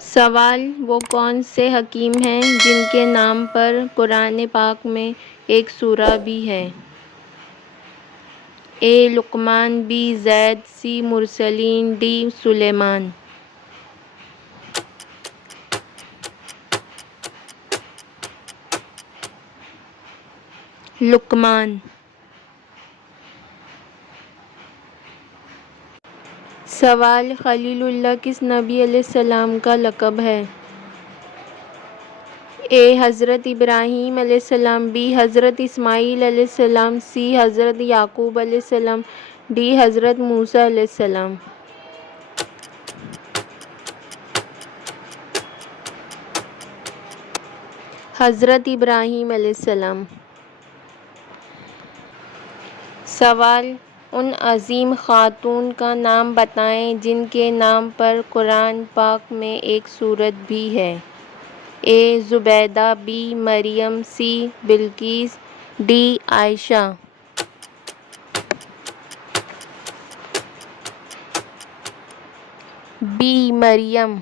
سوال: وہ کون سے حکیم ہیں جن کے نام پر قرآن پاک میں ایک سورہ بھی ہے؟ A Luqman, B Zaid, C Mursaleen, D Sulaiman. Luqman. سوال: خلیل اللہ کس نبی علیہ السلام کا لقب ہے؟ اے حضرت ابراہیم علیہ السلام، بی حضرت اسماعیل علیہ السلام، سی حضرت یعقوب علیہ السلام، ڈی حضرت موسیٰ علیہ السلام۔ حضرت ابراہیم علیہ السلام۔ سوال: ان عظیم خاتون کا نام بتائیں جن کے نام پر قرآن پاک میں ایک سورت بھی ہے۔ A Zubaida, B Maryam, C Bilqis, D Ayesha. B Maryam.